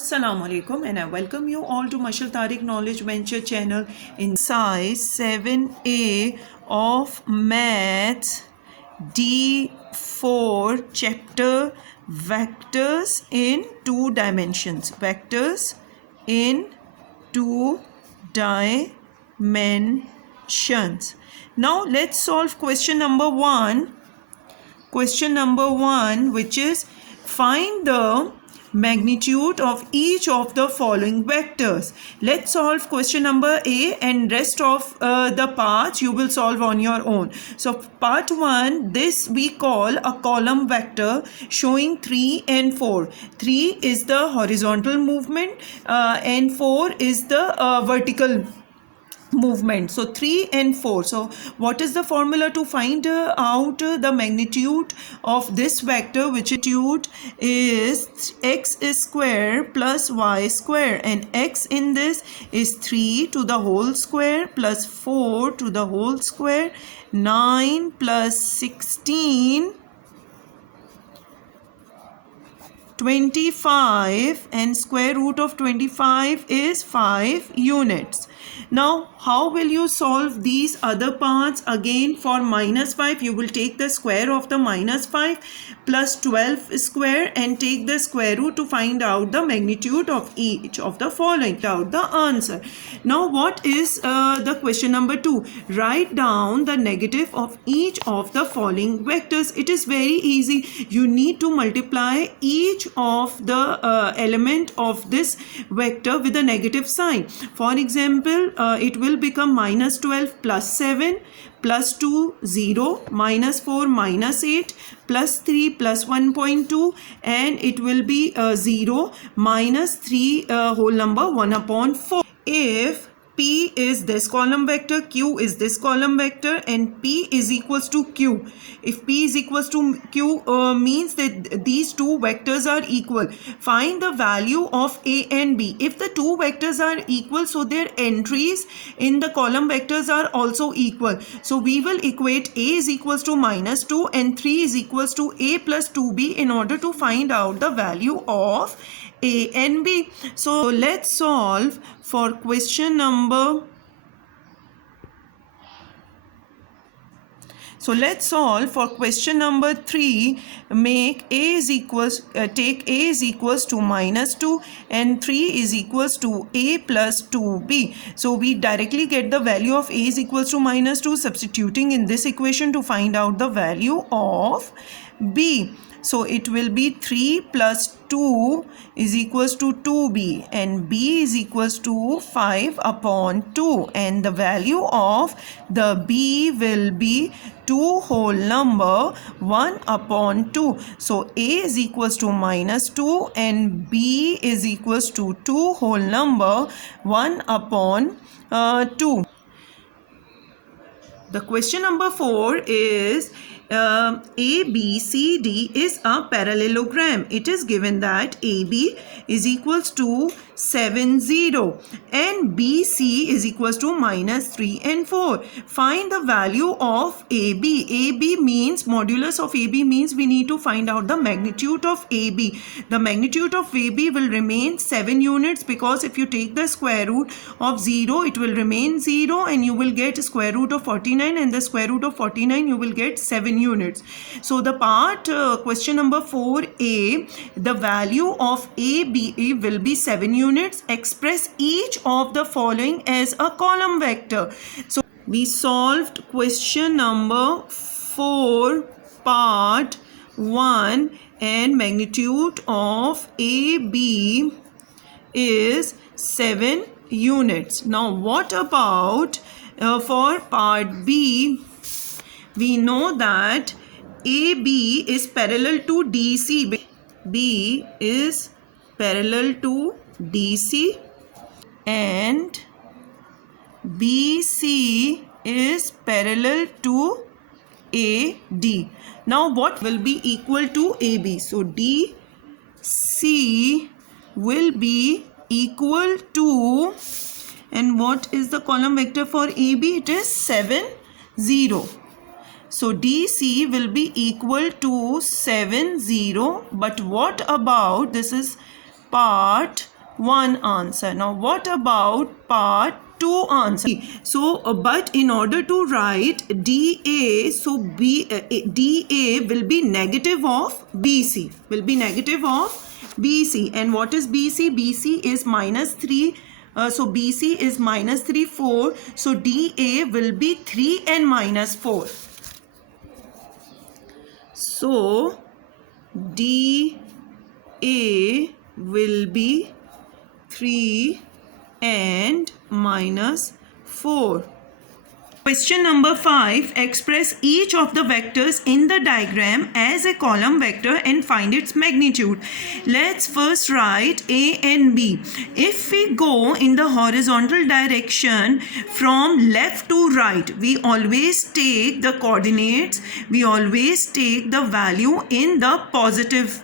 Assalamu alaikum and I welcome you all to Mashal Tariq Knowledge Venture channel in size 7A of Maths D4 chapter Vectors in 2 dimensions. Vectors in 2 dimensions. Now let's solve question number 1. Question number 1, which is find the magnitude of each of the following vectors. Let's solve question number A, and rest of the parts you will solve on your own. So part 1, this we call a column vector showing 3 and 4. 3 is the horizontal movement and 4 is the vertical movement. So 3 and 4. So what is the formula to find out the magnitude of this vector, which magnitude is x square plus y square, and x in this is 3 to the whole square plus 4 to the whole square, 9 plus 16 25, and square root of 25 is 5 units. Now how will you solve these other parts? Again, for minus 5 you will take the square of the minus 5 plus 12 square and take the square root to find out the magnitude of each of the following. Out the answer. Now what is the question number 2? Write down the negative of each of the following vectors. It is very easy. You need to multiply each of the element of this vector with a negative sign. For example, it will become minus 12 plus 7 plus 2 0, minus 4 minus 8 plus 3 plus 1.2, and it will be 0 minus 3 whole number 1 upon 4. If P is this column vector, Q is this column vector, and P is equals to Q. If P is equals to Q means that these two vectors are equal. Find the value of A and B. If the two vectors are equal, so their entries in the column vectors are also equal. So we will equate A is equals to minus 2 and 3 is equals to A plus 2B in order to find out the value of A and B. So let's solve for question number. So let's solve for question number 3. Make A is equals take A is equals to minus 2 and 3 is equals to A plus 2B. So we directly get the value of A is equals to minus 2, substituting in this equation to find out the value of B. So it will be 3 plus 2 is equals to 2B, and B is equals to 5 upon 2, and the value of the B will be 2 whole number 1 upon 2. So A is equals to minus 2 and B is equals to 2 whole number 1 upon 2. The question number 4 is ABCD is a parallelogram. It is given that AB is equals to 7 0 and BC is equals to minus 3 and 4. Find the value of AB. AB means modulus of AB means we need to find out the magnitude of AB. The magnitude of AB will remain 7 units, because if you take the square root of 0 it will remain 0 and you will get square root of 49, and the square root of 49 you will get 7 units. So the part question number 4A, the value of AB will be 7 units. Express each of the following as a column vector. So we solved question number 4 part 1, and magnitude of AB is 7 units. Now what about for part B? We know that AB is parallel to DC. B is parallel to DC and BC is parallel to AD. Now what will be equal to AB? So DC will be equal to, and what is the column vector for AB? It is 7 0. So DC will be equal to 7 0. But what about, this is part one answer. Now what about part 2 answer? So but in order to write DA, so DA will be negative of BC, and what is BC? BC is minus 3. So BC is minus 3, 4. So DA will be 3 and minus 4. So DA will be 3 and minus 4. Question number 5. Express each of the vectors in the diagram as a column vector and find its magnitude. Let's first write A and B. If we go in the horizontal direction from left to right, we always take the coordinates, we always take the value in the positive,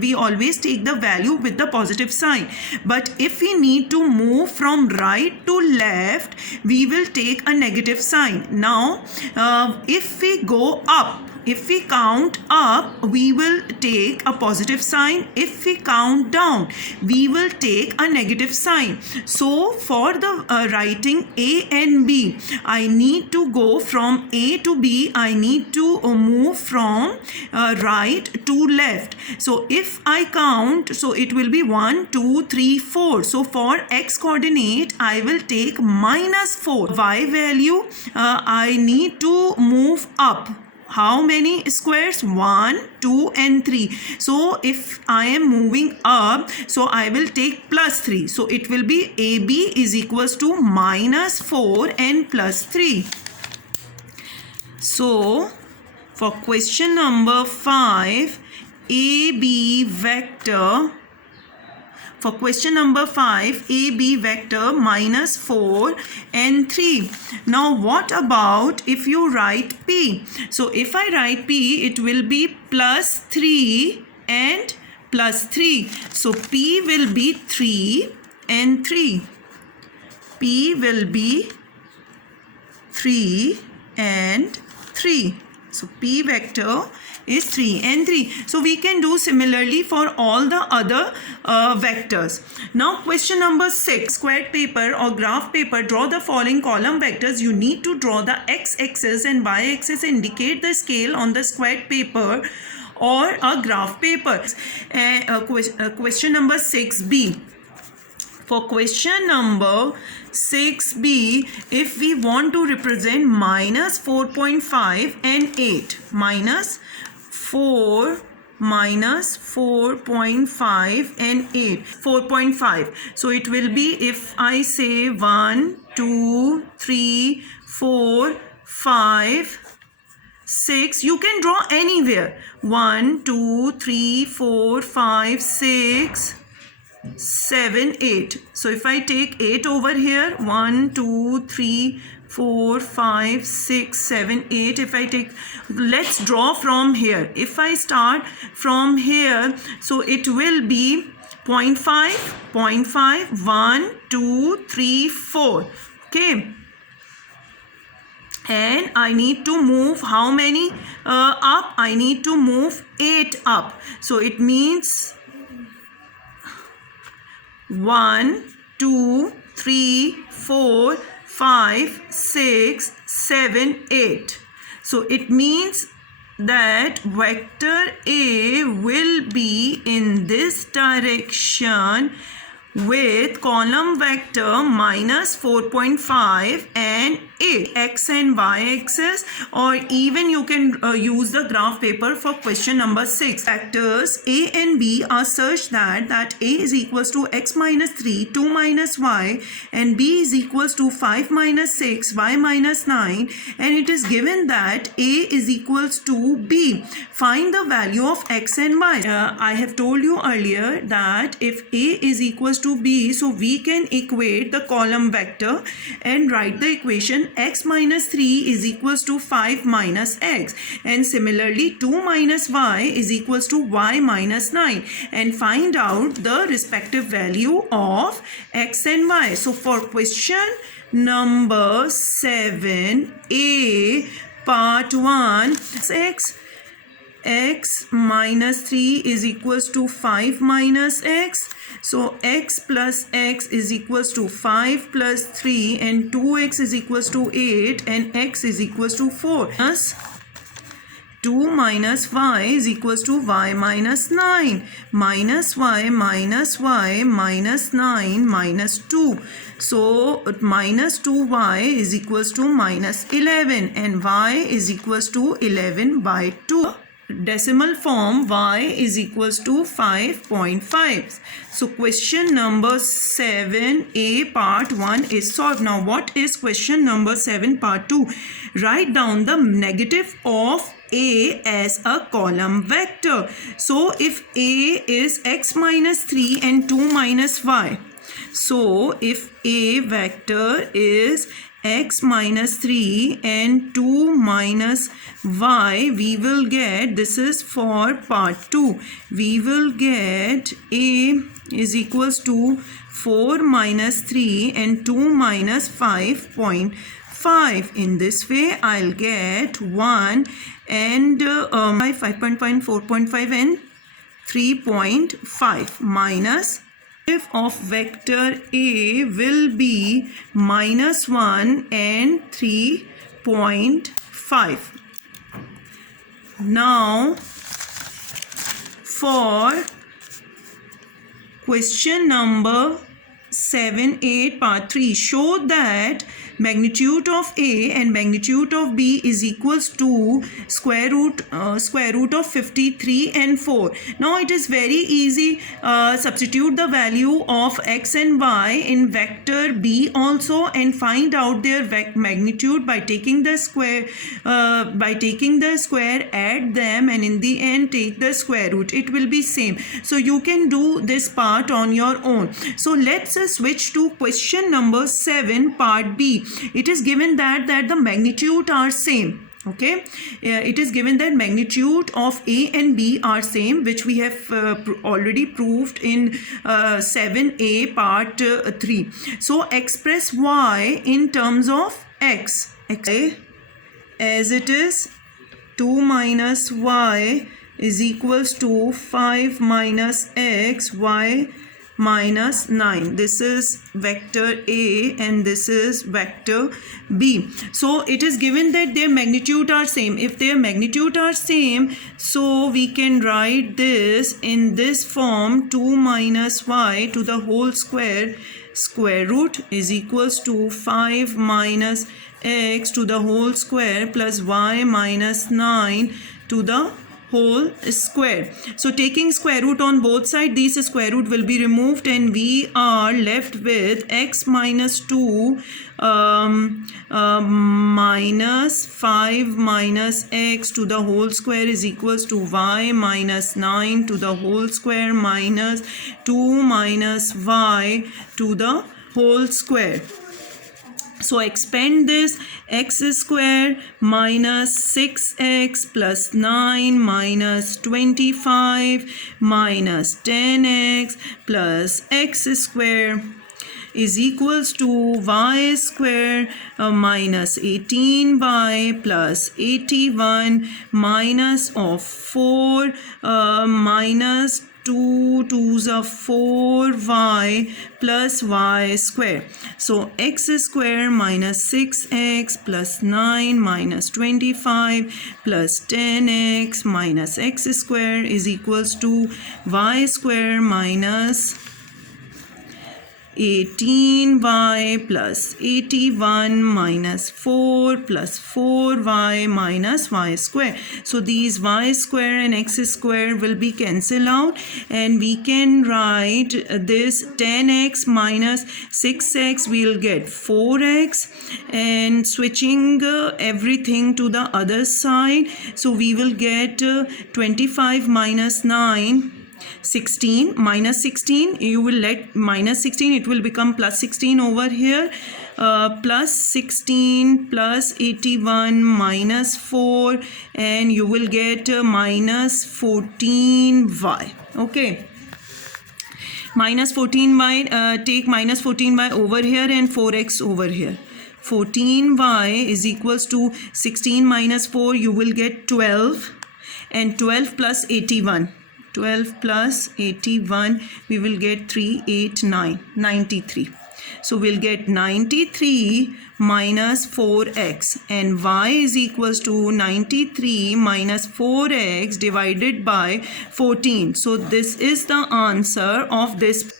we always take the value with the positive sign. But if we need to move from right to left, we will take a negative sign. Now if we go up, if we count up, we will take a positive sign. If we count down, we will take a negative sign. So for the writing A and B, I need to go from A to B. I need to move from right to left. So if I count, so it will be 1, 2, 3, 4. So for x coordinate, I will take minus 4. Y value, I need to move up. How many squares? 1, 2 and 3. So if I am moving up, so I will take plus 3. So it will be AB is equals to minus 4 and plus 3. So for question number 5, AB vector. For question number 5, AB vector minus 4 and 3. Now what about if you write P? So if I write P, it will be plus 3 and plus 3. So P will be 3 and 3. P will be 3 and 3. So P vector is 3 and 3. So we can do similarly for all the other vectors. Now question number 6. Squared paper or graph paper, draw the following column vectors. You need to draw the x-axis and y-axis, indicate the scale on the squared paper or a graph paper. Question number 6b. For question number 6b, if we want to represent minus 4.5 and 8, minus 4 minus 4.5 and 8, 4.5. So it will be, if I say 1, 2, 3, 4, 5, 6, you can draw anywhere. 1, 2, 3, 4, 5, 6, 7, 8. So if I take 8 over here, 1, 2, 3, 4, 5, 6, 7, 8. If I take, let's draw from here. If I start from here, so it will be 0.5, 0.5, 1, 2, 3, 4. Okay. And I need to move how many up? I need to move 8 up. So it means 1, 2, 3, 4, 5, 6, 7, 8. So it means that vector A will be in this direction with column vector minus 4.5 and 8, x and y axis, or even you can use the graph paper for question number 6. Vectors A and B are such that A is equals to x minus 3, 2 minus y, and B is equals to 5 minus 6, y minus 9, and it is given that A is equals to B. Find the value of x and y. I have told you earlier that if A is equals to B, so we can equate the column vector and write the equation x minus 3 is equals to 5 minus x, and similarly 2 minus y is equals to y minus 9, and find out the respective value of x and y. So for question number 7a, part 1, x minus 3 is equals to 5 minus x. So x plus x is equals to 5 plus 3 and 2x is equals to 8 and x is equals to 4. Plus 2 minus y is equals to y minus 9. Minus y minus 9 minus 2. So minus 2y is equals to minus 11 and y is equals to 11 by 2. Decimal form y is equals to 5.5. So question number 7a part 1 is solved. Now what is question number 7 part 2? Write down the negative of a as a column vector. So if a is x minus 3 and 2 minus y. So if a vector is x minus 3 and 2 minus y, we will get, this is for part 2, we will get a is equals to 4 minus 3 and 2 minus 5.5. In this way I'll get 1 and 5.5, 4.5 and 3.5 minus of vector A will be minus 1 and 3.5. Now for question number 7a part 3, show that magnitude of A and magnitude of B is equals to square root of 53 and 4. Now it is very easy. Substitute the value of x and y in vector B also and find out their magnitude by taking the square. Add them and in the end take the square root. It will be same. So you can do this part on your own. So let's switch to question number 7 part B. It is given that the magnitude are same. Okay, it is given that magnitude of A and B are same, which we have already proved in 7a part 3. So express y in terms of x. As it is 2 minus y is equals to 5 minus x, y minus 9. This is vector A and this is vector B. So it is given that their magnitude are same. If their magnitude are same, so we can write this in this form: 2 minus y to the whole square root is equals to 5 minus x to the whole square plus y minus 9 to the whole square. So taking square root on both sides, these square root will be removed and we are left with x minus 2 minus 5 minus x to the whole square is equals to y minus 9 to the whole square minus 2 minus y to the whole square. So expand this: x square minus 6x plus 9 minus 25 minus 10x plus x square is equals to y square minus 18y plus 81 minus of 4 minus 2 2's are 4y plus y square. So x square minus 6x plus 9 minus 25 plus 10x minus x square is equals to y square minus 18y plus 81 minus 4 plus 4y minus y square. So these y square and x square will be cancelled out and we can write this 10x minus 6x, we'll get 4x, and switching everything to the other side, so we will get 25 minus 9 16 minus 16, you will let minus 16, it will become plus 16 over here, plus 16 plus 81 minus 4, and you will get minus 14y. Okay, minus 14y, take minus 14y over here and 4x over here. 14y is equals to 16 minus 4, you will get 12, and 12 plus 81. 12 plus 81, we will get 389, 93. So we'll get 93 minus 4x, and y is equals to 93 minus 4x divided by 14. So this is the answer of this.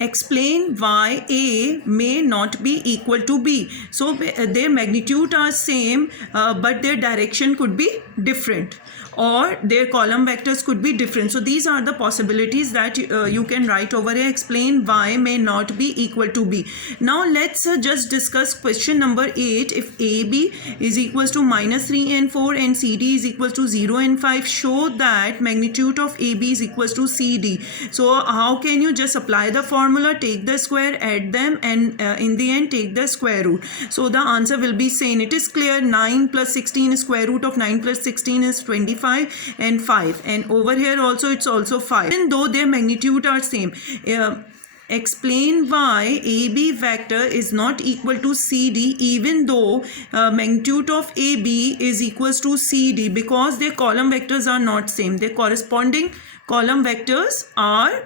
Explain why A may not be equal to B. So their magnitude are same, but their direction could be different, or their column vectors could be different. So these are the possibilities that you can write over here. Explain why may not be equal to B. Now let's just discuss question number 8. If AB is equals to minus 3 and 4 and CD is equals to 0 and 5, show that magnitude of AB is equals to CD. So how can you just apply the formula, take the square, add them, and in the end take the square root? So the answer will be same. It is clear. 9 plus 16 is square root of 9 plus 16 is 25 and 5, and over here also it's also 5, even though their magnitude are same. Explain why AB vector is not equal to CD even though magnitude of AB is equals to CD, because their column vectors are not same. Their corresponding column vectors are